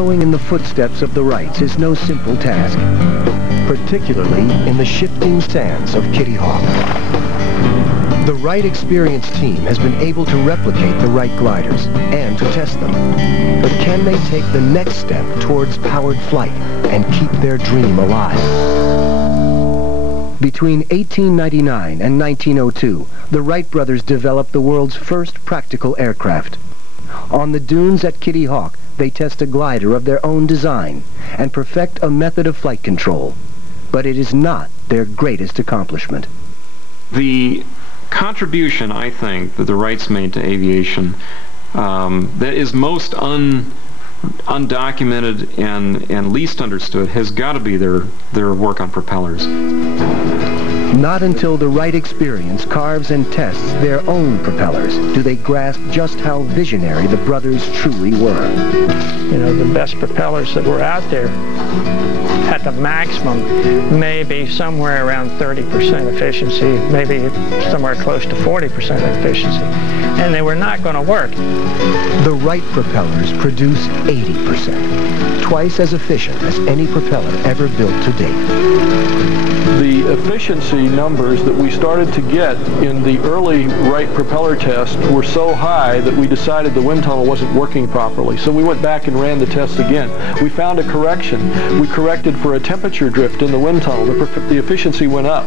Following in the footsteps of the Wrights is no simple task, particularly in the shifting sands of Kitty Hawk. The Wright Experience team has been able to replicate the Wright gliders and to test them. But can they take the next step towards powered flight and keep their dream alive? Between 1899 and 1902, the Wright brothers developed the world's first practical aircraft. On the dunes at Kitty Hawk, they test a glider of their own design and perfect a method of flight control. But it is not their greatest accomplishment. The contribution, I think, that the Wrights made to aviation that is most undocumented and least understood has got to be their work on propellers. Not until the Wright Experience carves and tests their own propellers do they grasp just how visionary the brothers truly were. You know, the best propellers that were out there at the maximum maybe somewhere around 30% efficiency, maybe somewhere close to 40% efficiency, and they were not going to work. The Wright propellers produce 80%, twice as efficient as any propeller ever built to date. The efficiency numbers that we started to get in the early Wright propeller test were so high that we decided the wind tunnel wasn't working properly. So we went back and ran the tests again. We found a correction. We corrected for a temperature drift in the wind tunnel. The efficiency went up.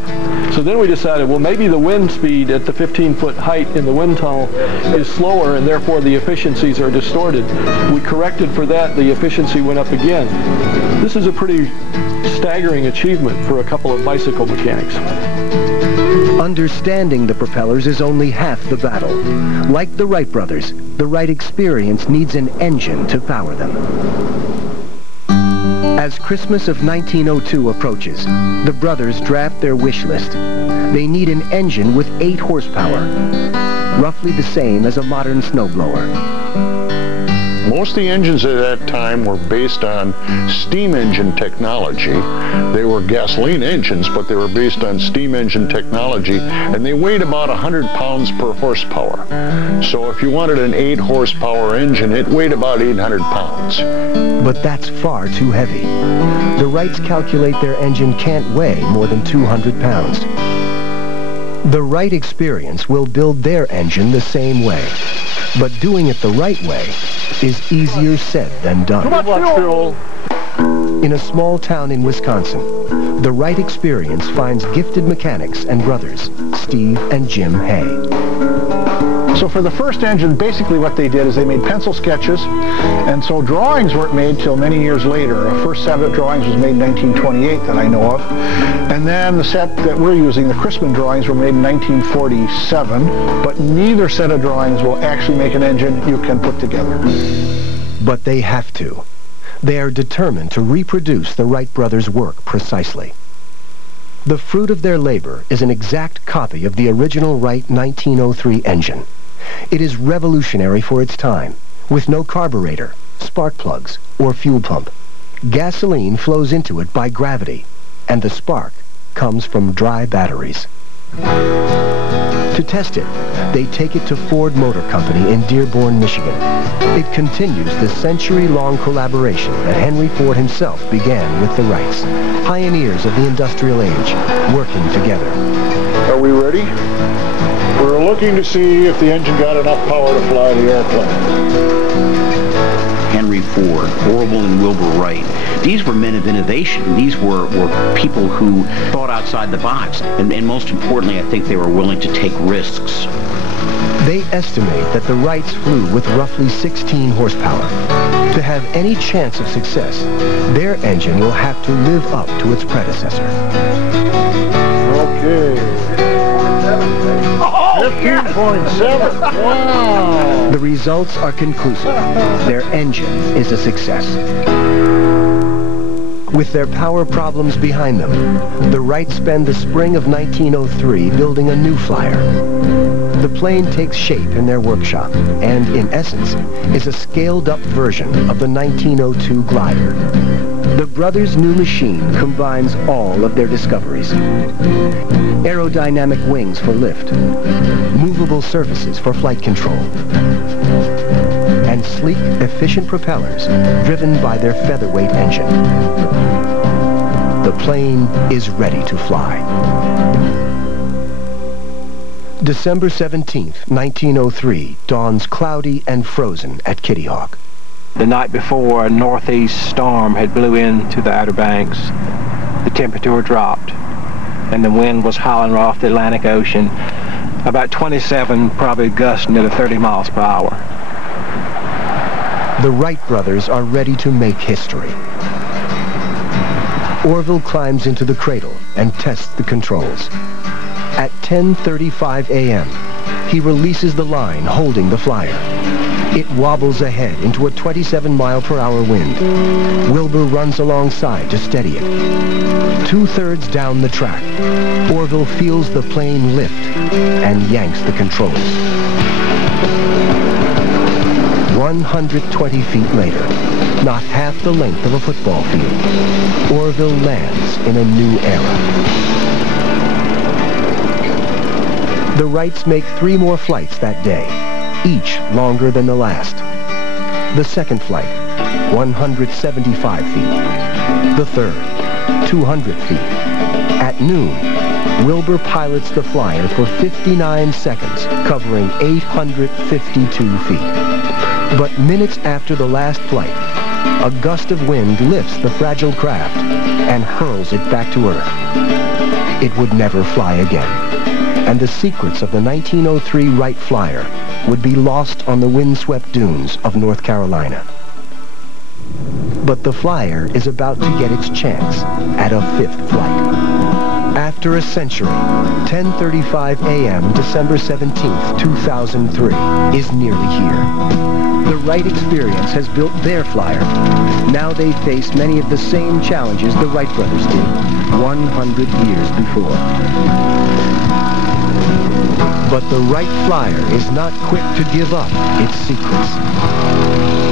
So then we decided, well, maybe the wind speed at the 15-foot height in the wind tunnel is slower and therefore the efficiencies are distorted. We corrected for that. The efficiency went up again. This is a pretty staggering achievement for a couple of bicycle mechanics. Understanding the propellers is only half the battle. Like the Wright brothers, the Wright Experience needs an engine to power them. As Christmas of 1902 approaches, the brothers draft their wish list. They need an engine with 8 horsepower, roughly the same as a modern snowblower. Most of the engines at that time were based on steam engine technology. They were gasoline engines, but they were based on steam engine technology, and they weighed about 100 pounds per horsepower. So if you wanted an 8 horsepower engine, it weighed about 800 pounds. But that's far too heavy. The Wrights calculate their engine can't weigh more than 200 pounds. The Wright Experience will build their engine the same way. But doing it the right way is easier said than done. In a small town in Wisconsin, the Wright Experience finds gifted mechanics and brothers, Steve and Jim Hay. So for the first engine, basically what they did is they made pencil sketches, and so drawings weren't made till many years later. Our first set of drawings was made in 1928 that I know of. And then the set that we're using, the Chrisman drawings, were made in 1947, but neither set of drawings will actually make an engine you can put together. But they have to. They are determined to reproduce the Wright brothers' work precisely. The fruit of their labor is an exact copy of the original Wright 1903 engine. It is revolutionary for its time, with no carburetor, spark plugs, or fuel pump. Gasoline flows into it by gravity, and the spark comes from dry batteries. To test it, they take it to Ford Motor Company in Dearborn, Michigan. It continues the century-long collaboration that Henry Ford himself began with the Wrights, pioneers of the industrial age, working together. Are we ready? We're looking to see if the engine got enough power to fly the airplane. Henry Ford, Orville and Wilbur Wright. These were men of innovation. These were people who thought outside the box. And most importantly, I think they were willing to take risks. They estimate that the Wrights flew with roughly 16 horsepower. To have any chance of success, their engine will have to live up to its predecessor. Okay. 15.7. Wow. The results are conclusive. Their engine is a success. With their power problems behind them, the Wrights spend the spring of 1903 building a new flyer. The plane takes shape in their workshop and, in essence, is a scaled-up version of the 1902 glider. The brothers' new machine combines all of their discoveries. Aerodynamic wings for lift, movable surfaces for flight control, and on sleek, efficient propellers driven by their featherweight engine. The plane is ready to fly. December 17th, 1903, dawns cloudy and frozen at Kitty Hawk. The night before, a northeast storm had blew into the Outer Banks. The temperature dropped, and the wind was howling off the Atlantic Ocean, about 27, probably gusting at 30 miles per hour. The Wright brothers are ready to make history. Orville climbs into the cradle and tests the controls. At 10:35 a.m., he releases the line holding the flyer. It wobbles ahead into a 27-mile-per-hour wind. Wilbur runs alongside to steady it. 2/3 down the track, Orville feels the plane lift and yanks the controls. 120 feet later, not half the length of a football field, Orville lands in a new era. The Wrights make 3 more flights that day, each longer than the last. The second flight, 175 feet. The third, 200 feet. At noon, Wilbur pilots the flyer for 59 seconds, covering 852 feet. But minutes after the last flight, a gust of wind lifts the fragile craft and hurls it back to Earth. It would never fly again, and the secrets of the 1903 Wright Flyer would be lost on the windswept dunes of North Carolina. But the Flyer is about to get its chance at a 5th flight. After a century, 10:35 a.m. December 17th, 2003 is nearly here. The Wright experience has built their Flyer. Now they face many of the same challenges the Wright brothers did 100 years before. But the Wright Flyer is not quick to give up its secrets.